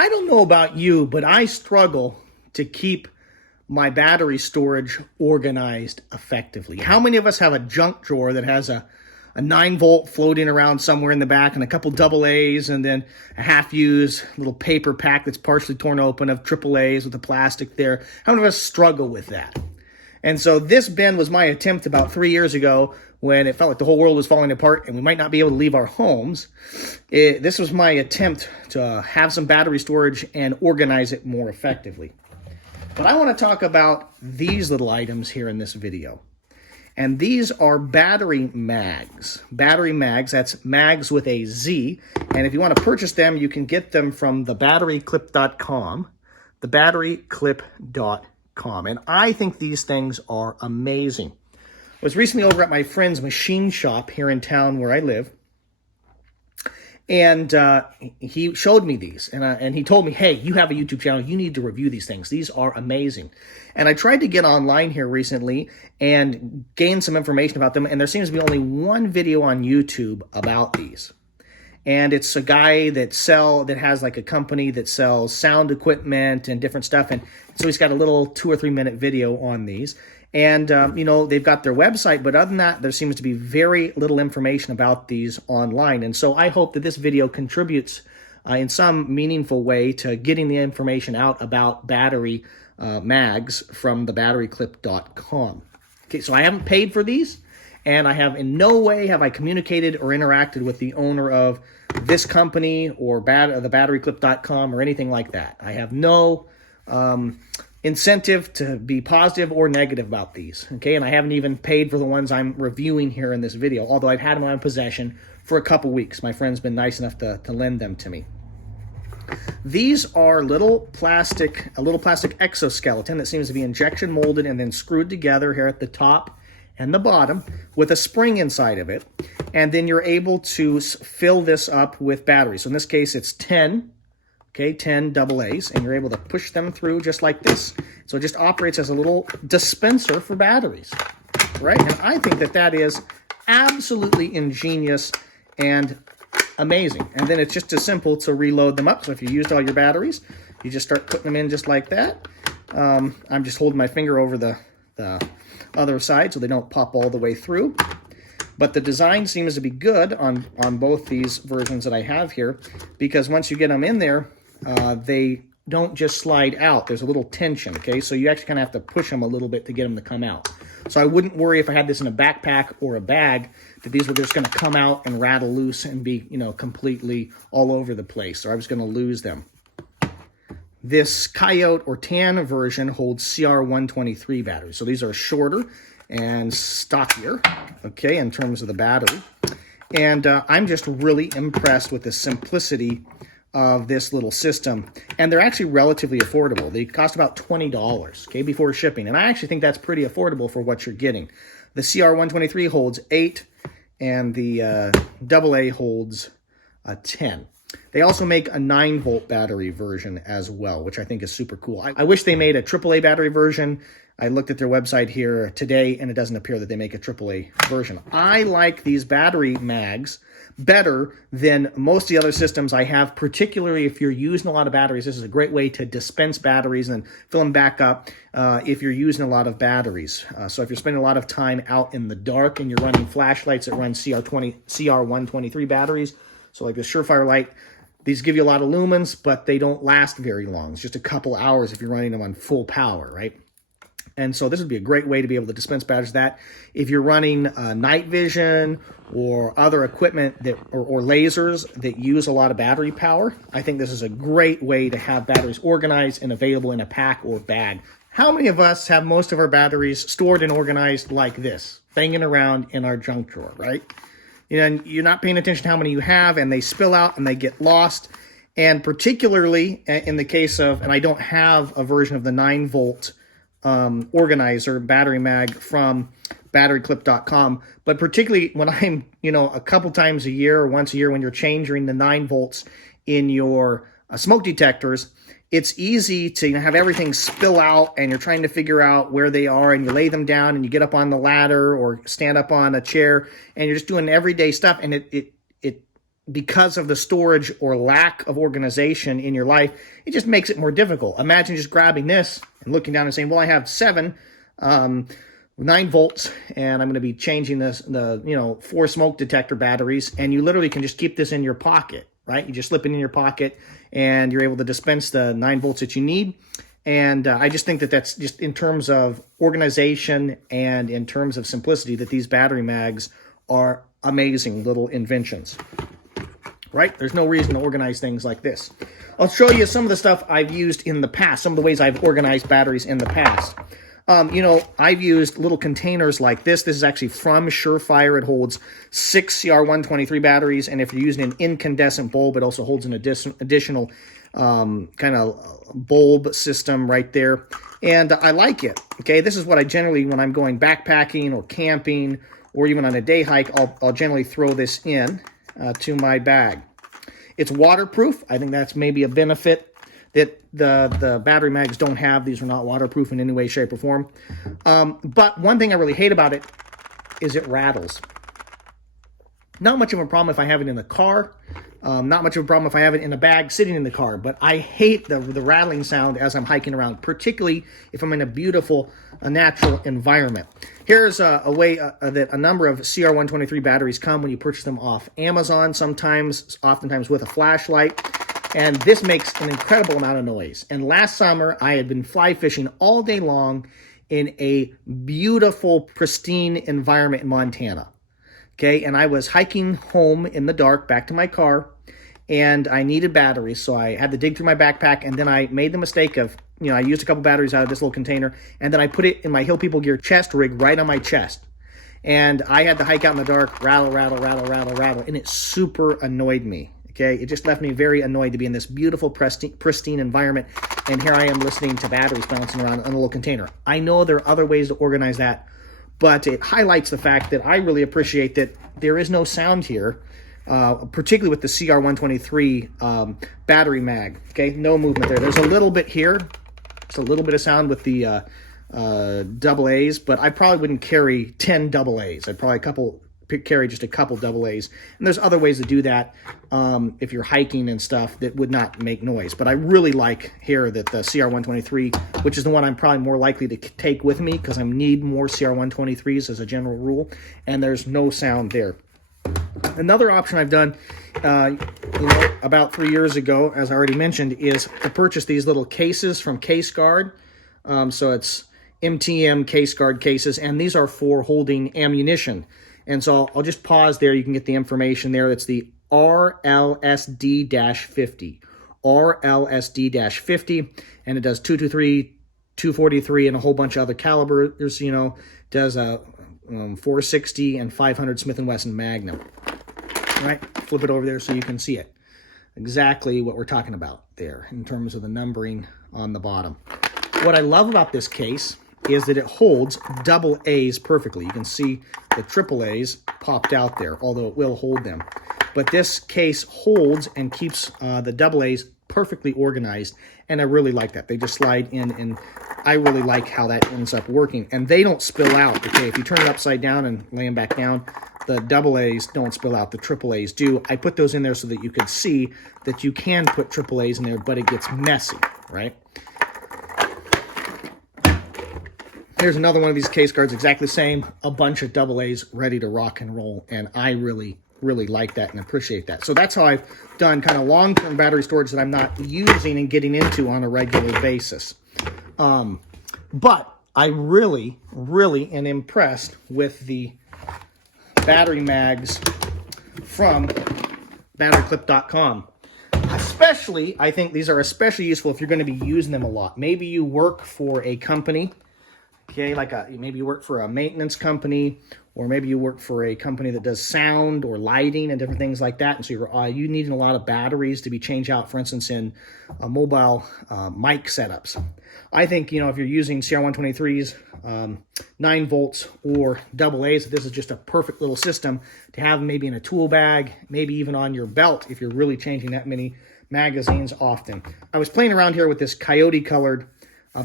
I don't know about you, but I struggle to keep my battery storage organized effectively. How many of us have a junk drawer that has a 9-volt floating around somewhere in the back and a couple AA's and then a half-used little paper pack that's partially torn open of AA's with the plastic there? How many of us struggle with that? And so this bin was my attempt about 3 years ago when it felt like the whole world was falling apart and we might not be able to leave our homes. This was my attempt to have some battery storage and organize it more effectively. But I want to talk about these little items here in this video. And these are Battery Magz. Battery Magz, that's Magz with a Z. And if you want to purchase them, you can get them from TheBatteryClip.com, TheBatteryClip.com. And I think these things are amazing. I was recently over at my friend's machine shop here in town where I live, and he showed me these, and he told me, hey, you have a YouTube channel, you need to review these things. These are amazing. And I tried to get online here recently and gain some information about them, and there seems to be only one video on YouTube about these. And it's a guy that has like a company that sells sound equipment and different stuff, and so he's got a little 2 or 3 minute video on these. And, you know, they've got their website, but other than that, there seems to be very little information about these online. And so I hope that this video contributes in some meaningful way to getting the information out about Battery Magz from TheBatteryClip.com. Okay, so I haven't paid for these, and I have in no way have I communicated or interacted with the owner of this company or TheBatteryClip.com or anything like that. I have no incentive to be positive or negative about these, okay? And I haven't even paid for the ones I'm reviewing here in this video, although I've had them in my possession for a couple weeks. My friend's been nice enough to lend them to me. These are a little plastic exoskeleton that seems to be injection molded and then screwed together here at the top and the bottom with a spring inside of it. And then you're able to fill this up with batteries. So in this case, it's 10 AA's, and you're able to push them through just like this. So it just operates as a little dispenser for batteries, right? And I think that that is absolutely ingenious and amazing. And then it's just as simple to reload them up. So if you used all your batteries, you just start putting them in just like that. I'm just holding my finger over the other side so they don't pop all the way through. But the design seems to be good on both these versions that I have here, because once you get them in there, they don't just slide out. There's a little tension, okay? So you actually kind of have to push them a little bit to get them to come out. So I wouldn't worry if I had this in a backpack or a bag that these were just going to come out and rattle loose and be, you know, completely all over the place, or I was going to lose them. This Coyote or Tan version holds CR123 batteries. So these are shorter and stockier, okay, in terms of the battery. And I'm just really impressed with the simplicity of this little system. And they're actually relatively affordable. They cost about $20, okay, before shipping. And I actually think that's pretty affordable for what you're getting. The CR123 holds 8, and the AA holds 10. They also make a 9-volt battery version as well, which I think is super cool. I wish they made a AAA battery version. I looked at their website here today, and it doesn't appear that they make a AAA version. I like these Battery Magz better than most of the other systems I have, particularly if you're using a lot of batteries. This is a great way to dispense batteries and fill them back up if you're using a lot of batteries. So if you're spending a lot of time out in the dark and you're running flashlights that run CR123 batteries, so like the Surefire light, these give you a lot of lumens, but they don't last very long. It's just a couple hours if you're running them on full power, right? And so this would be a great way to be able to dispense batteries. That if you're running night vision or other equipment that or lasers that use a lot of battery power, I think this is a great way to have batteries organized and available in a pack or bag. How many of us have most of our batteries stored and organized like this, banging around in our junk drawer, right? And you're not paying attention to how many you have, and they spill out and they get lost. And particularly in the case of, and I don't have a version of the 9-volt organizer Battery Mag from BatteryClip.com, but particularly when I'm, you know, a couple times a year or once a year when you're changing the 9 volts in your smoke detectors, it's easy to, you know, have everything spill out and you're trying to figure out where they are, and you lay them down and you get up on the ladder or stand up on a chair and you're just doing everyday stuff, and it because of the storage or lack of organization in your life, it just makes it more difficult. Imagine just grabbing this and looking down and saying, well, I have 9 volts, and I'm going to be changing the 4 smoke detector batteries, and you literally can just keep this in your pocket, right? You just slip it in your pocket, and you're able to dispense the 9 volts that you need. And I just think that that's just in terms of organization and in terms of simplicity, that these battery mags are amazing little inventions, right? There's no reason to organize things like this. I'll show you some of the stuff I've used in the past, some of the ways I've organized batteries in the past. I've used little containers like this. This is actually from Surefire. It holds 6 CR123 batteries, and if you're using an incandescent bulb, it also holds an additional kind of bulb system right there. And I like it, okay? This is what I generally, when I'm going backpacking or camping or even on a day hike, I'll generally throw this in to my bag. It's waterproof. I think that's maybe a benefit that the battery mags don't have. These are not waterproof in any way, shape, or form. But one thing I really hate about it is it rattles. Not much of a problem if I have it in the car. Not much of a problem if I have it in a bag sitting in the car. But I hate the rattling sound as I'm hiking around, particularly if I'm in a beautiful, natural environment. Here's a way that a number of CR123 batteries come when you purchase them off Amazon, oftentimes with a flashlight. And this makes an incredible amount of noise. And last summer, I had been fly fishing all day long in a beautiful, pristine environment in Montana. Okay, and I was hiking home in the dark back to my car, and I needed batteries, so I had to dig through my backpack, and then I made the mistake of, I used a couple batteries out of this little container, and then I put it in my Hill People Gear chest rig right on my chest. And I had to hike out in the dark, rattle, rattle, rattle, rattle, rattle, and it super annoyed me. Okay, it just left me very annoyed to be in this beautiful, pristine environment, and here I am listening to batteries bouncing around in a little container. I know there are other ways to organize that, but it highlights the fact that I really appreciate that there is no sound here, particularly with the CR123 battery mag. Okay, no movement there. There's a little bit here. It's a little bit of sound with the double A's, but I probably wouldn't carry 10 double A's. I'd probably carry just a couple double A's. And there's other ways to do that if you're hiking and stuff that would not make noise. But I really like here that the CR123, which is the one I'm probably more likely to take with me because I need more CR123s as a general rule, and there's no sound there. Another option I've done about 3 years ago, as I already mentioned, is to purchase these little cases from Case Guard. So it's MTM Case Guard cases, and these are for holding ammunition. And so I'll just pause there. You can get the information there. That's the RLSD-50. RLSD-50. And it does 223, 243, and a whole bunch of other calibers. Does a 460 and 500 Smith & Wesson Magnum. All right, flip it over there so you can see it. Exactly what we're talking about there in terms of the numbering on the bottom. What I love about this case is that it holds double A's perfectly. You can see the triple A's popped out there, although it will hold them. But this case holds and keeps the double A's perfectly organized, and I really like that. They just slide in, and I really like how that ends up working. And they don't spill out, okay? If you turn it upside down and lay them back down, the double A's don't spill out, the triple A's do. I put those in there so that you could see that you can put triple A's in there, but it gets messy, right? Here's another one of these case guards, exactly the same, a bunch of double A's ready to rock and roll, and I really like that and appreciate that. So that's how I've done kind of long-term battery storage that I'm not using and getting into on a regular basis. But I really am impressed with the battery mags from BATTERYCLIP.com. Especially, I think these are especially useful if you're going to be using them a lot. Maybe you work for a company. Okay, maybe you work for a maintenance company, or maybe you work for a company that does sound or lighting and different things like that. And so you need a lot of batteries to be changed out, for instance, in mobile mic setups. I think, if you're using CR123s, 9 volts or double A's, this is just a perfect little system to have maybe in a tool bag, maybe even on your belt if you're really changing that many magazines often. I was playing around here with this coyote-colored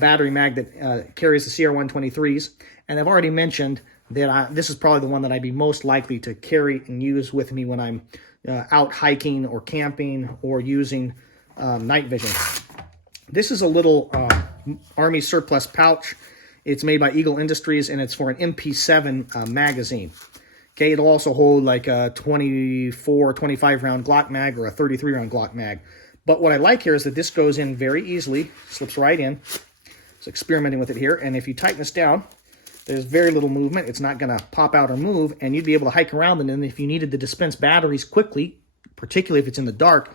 battery mag that carries the CR123s, and I've already mentioned this is probably the one that I'd be most likely to carry and use with me when I'm out hiking or camping or using night vision. This is a little Army surplus pouch. It's made by Eagle Industries, and it's for an MP7 magazine. Okay, it'll also hold like a 24, 25 round Glock mag or a 33 round Glock mag. But what I like here is that this goes in very easily, slips right in. Just experimenting with it here, and if you tighten this down, there's very little movement. It's not going to pop out or move, and you'd be able to hike around. And then if you needed to dispense batteries quickly, particularly if it's in the dark,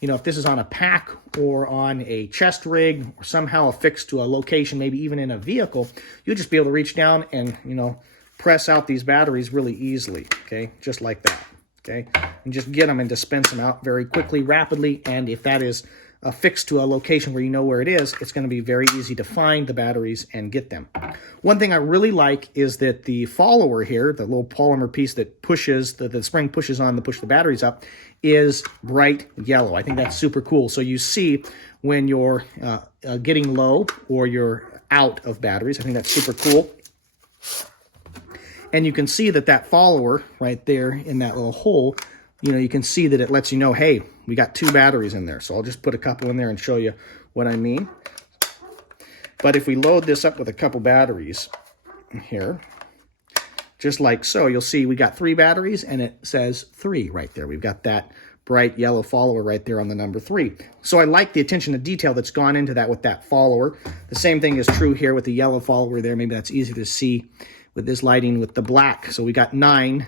you know, if this is on a pack or on a chest rig or somehow affixed to a location, maybe even in a vehicle, you'll just be able to reach down and, you know, press out these batteries really easily, okay, just like that, okay, and just get them and dispense them out very quickly, rapidly. And if that is affixed to a location where you know where it is, it's going to be very easy to find the batteries and get them. One thing I really like is that the follower here, the little polymer piece that pushes, the spring pushes on to push the batteries up, is bright yellow. I think that's super cool. So you see when you're getting low or you're out of batteries. I think that's super cool. And you can see that that follower right there in that little hole, you know, you can see that it lets you know, hey, we got 2 batteries in there. So I'll just put a couple in there and show you what I mean. But if we load this up with a couple batteries here, just like so, you'll see we got 3 batteries and it says 3 right there. We've got that bright yellow follower right there on the number 3. So I like the attention to detail that's gone into that with that follower. The same thing is true here with the yellow follower there. Maybe that's easy to see with this lighting with the black. So we got 9.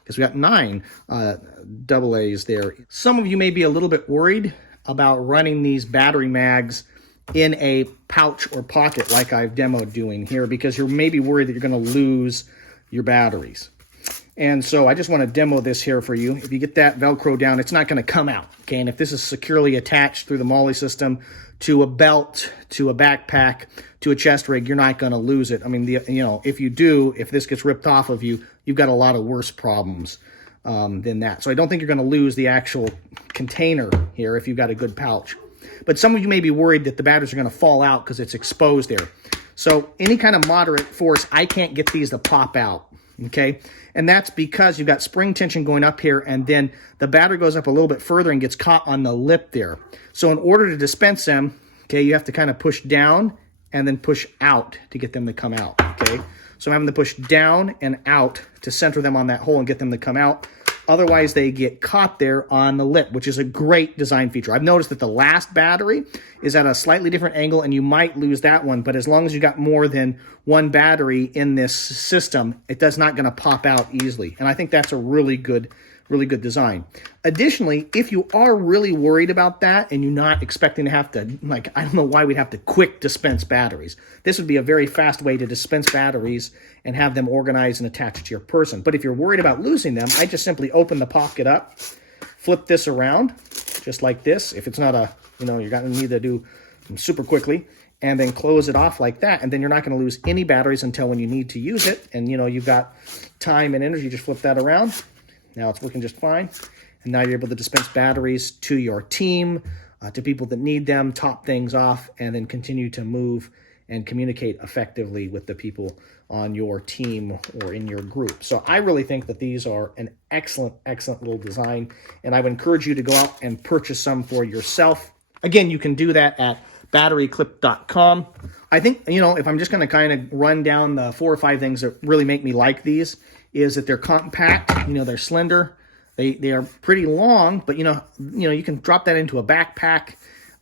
Because we got 9 AA's there. Some of you may be a little bit worried about running these battery mags in a pouch or pocket like I've demoed doing here, because you're maybe worried that you're going to lose your batteries. And so I just want to demo this here for you. If you get that Velcro down, it's not going to come out. Okay, and if this is securely attached through the MOLLE system to a belt, to a backpack, to a chest rig, you're not going to lose it. I mean, you know, if you do, if this gets ripped off of you, you've got a lot of worse problems than that. So I don't think you're going to lose the actual container here if you've got a good pouch. But some of you may be worried that the batteries are going to fall out because it's exposed there. So any kind of moderate force, I can't get these to pop out, okay? And that's because you've got spring tension going up here, and then the battery goes up a little bit further and gets caught on the lip there. So in order to dispense them, okay, you have to kind of push down and then push out to get them to come out, okay? So I'm having to push down and out to center them on that hole and get them to come out. Otherwise, they get caught there on the lip, which is a great design feature. I've noticed that the last battery is at a slightly different angle, and you might lose that one. But as long as you got more than 1 battery in this system, it does not going to pop out easily. And I think that's a really good design. Additionally, if you are really worried about that and you're not expecting to have to, like, I don't know why we'd have to quick dispense batteries. This would be a very fast way to dispense batteries and have them organized and attached to your person. But if you're worried about losing them, I just simply open the pocket up, flip this around, just like this. If it's not a, you know, you're going to need to do them super quickly, and then close it off like that, and then you're not going to lose any batteries until when you need to use it. And, you know, you've got time and energy, just flip that around. Now it's working just fine. And now you're able to dispense batteries to your team, to people that need them, top things off, and then continue to move and communicate effectively with the people on your team or in your group. So I really think that these are an excellent, excellent little design. And I would encourage you to go out and purchase some for yourself. Again, you can do that at BATTERYCLIP.com. I think, you know, if I'm just going to kind of run down the 4 or 5 things that really make me like these, is that they're compact, you know, they're slender, they are pretty long, but you know, you can drop that into a backpack,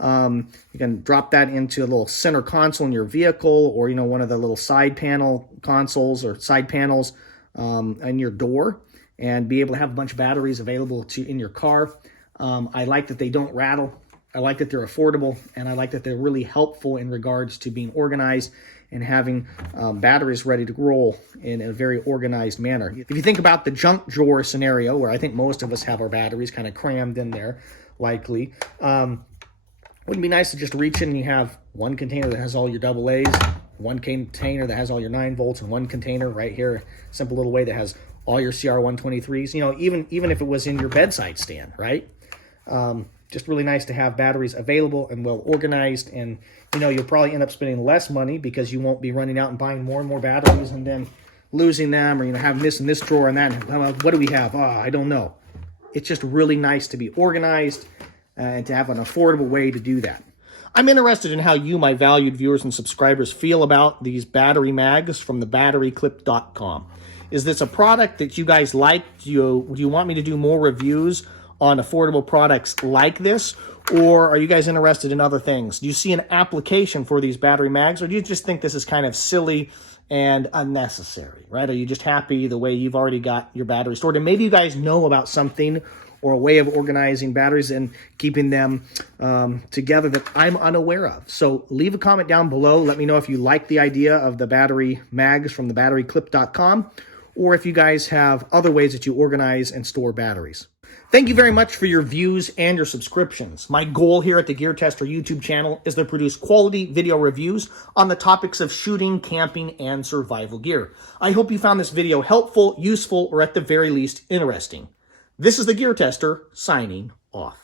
you can drop that into a little center console in your vehicle, or you know, one of the little side panel consoles or side panels on your door, and be able to have a bunch of batteries available in your car. I like that they don't rattle. I like that they're affordable, and I like that they're really helpful in regards to being organized and having batteries ready to roll in a very organized manner. If you think about the junk drawer scenario, where I think most of us have our batteries kind of crammed in there, likely, wouldn't it be nice to just reach in and you have one container that has all your AA's, one container that has all your 9 volts, and one container right here, simple little way that has all your CR123s, you know, even if it was in your bedside stand, right? Just really nice to have batteries available and well organized, and you know, you'll probably end up spending less money because you won't be running out and buying more and more batteries and then losing them, or, you know, having this in this drawer and that. And, what do we have? Oh, I don't know. It's just really nice to be organized and to have an affordable way to do that. I'm interested in how you, my valued viewers and subscribers, feel about these battery mags from the BATTERYCLIP.com. Is this a product that you guys like? Do you want me to do more reviews on affordable products like this? Or are you guys interested in other things? Do you see an application for these battery mags? Or do you just think this is kind of silly and unnecessary, right? Are you just happy the way you've already got your battery stored? And maybe you guys know about something or a way of organizing batteries and keeping them together that I'm unaware of. So leave a comment down below. Let me know if you like the idea of the battery mags from the BATTERYCLIP.com, or if you guys have other ways that you organize and store batteries. Thank you very much for your views and your subscriptions. My goal here at the GearTester YouTube channel is to produce quality video reviews on the topics of shooting, camping, and survival gear. I hope you found this video helpful, useful, or at the very least interesting. This is the GearTester signing off.